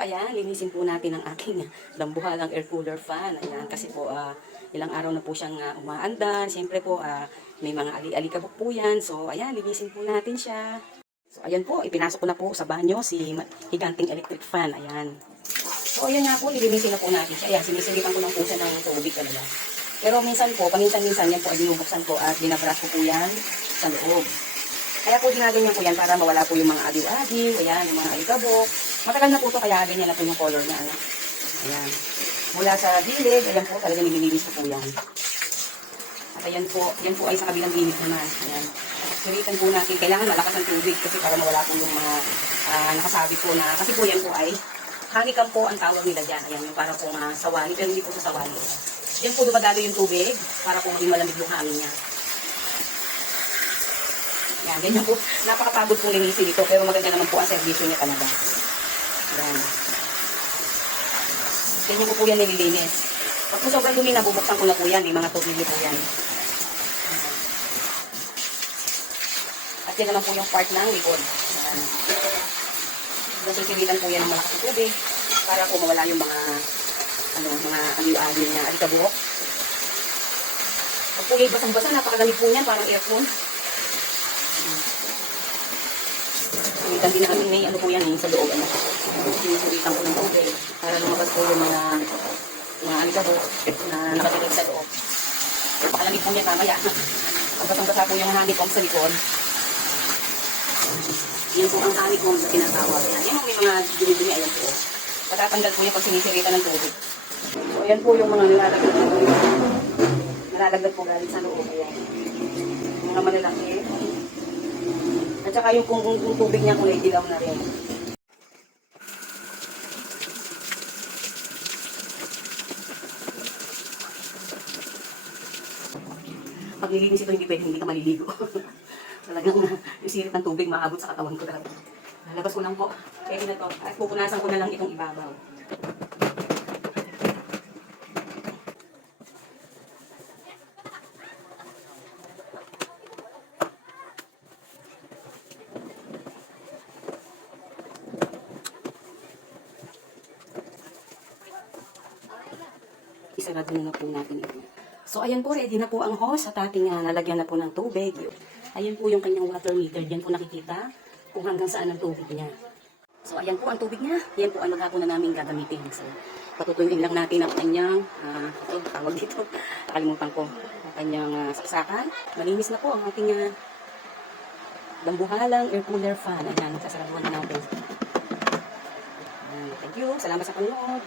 ayan, linisin po natin ang aking dambuhalang air cooler fan. Ayan, kasi po ilang araw na po siyang umaandar. Siyempre po may mga ali-alikabok po yan. So ayan, linisin po natin siya. So ayan po, ipinasok ko na po sa banyo si higanting electric fan. Ayan. So ayan nga po, lilinisin na po natin siya. Ayan, sinisilipan ko lang po siya ng tubig talaga. Pero minsan po, paminsan-minsan yan po ay binubuksan ko at binabrush ko po yan sa loob. Kaya po ginaganyan ko yan para mawala po yung mga adiw-adiw, ayan, yung mga alikabok. Matagal na po ito, kaya ganyan na po yung color niya. Ano? Ayan. Mula sa gilid, ayan po, talaga nililinis ko po yan. At ayan po, yan po ay sa kabilang gilid naman. Ayan. Siritan po natin, kailangan malakas ng tubig kasi para mawala po yung mga nakasabit po na, kasi po yan po ay hangikam po ang tawag nila dyan. Ayan, yung para po sawali, pero hindi po sa sawali. Yan po dumadalo yung tubig para po maging malamig yung hangin niya. Yan, ganyan po. Napakapagod pong linisin ito, pero maganda naman po ang servisyo niya talaga. Yan. Ganyan ko po yan nililinis. Pag po sobrang dumi na, bubuksan ko na po yan. May mga tubig po yan. At yan naman po yung part ng likod. Yan. Nasisilitan po yan ng malakas na tubig para po mawala yung mga mga aliw-aliw niya, alikabok. Pag po yung basang-basa, napakalamig po niyan, parang aircon. Sulitan din namin may po yan sa loob. Sinusulitan ko ng tubig para lumabas po yung mga alikabok na nakatilig sa loob. Napakalamig po niya kamaya. Pag basang-basa po yung honeycomb sa likod. Yan po ang honeycomb na tinatawag. Yan yung may mga dumi-dumi, ayan po. Patatanggal po niya pag sinisiritan ng tubig. So, ayan po yung mga nilalagdag po. Nilalagdag po galing sa loob. Ayan. Yung mga malalaki. At saka yung tubig niya kulay dilaw na rin. Pag nilinis ito, hindi pwede hindi ka maliligo. Talagang yung sirit ng tubig maabot sa katawan ko talaga. Lalabas ko lang po. Pwede na to. At pupunasan ko na lang itong ibabaw. Isarado na po natin ito. So, ayan po, ready na po ang hose at ating nalagyan na po ng tubig. Ayan po yung kanyang water meter. Diyan po nakikita kung hanggang saan ang tubig niya. So, ayan po ang tubig niya. Ayan po ang maghapon na namin gagamitin. So, patutuyuin lang natin ang kanyang, tawag dito, nakalimutan ko, ang kanyang saksakan. Malinis na po ang ating dambuhalang air cooler fan. Ayan, sasaraduhan na natin. Thank you. Salamat sa panonood.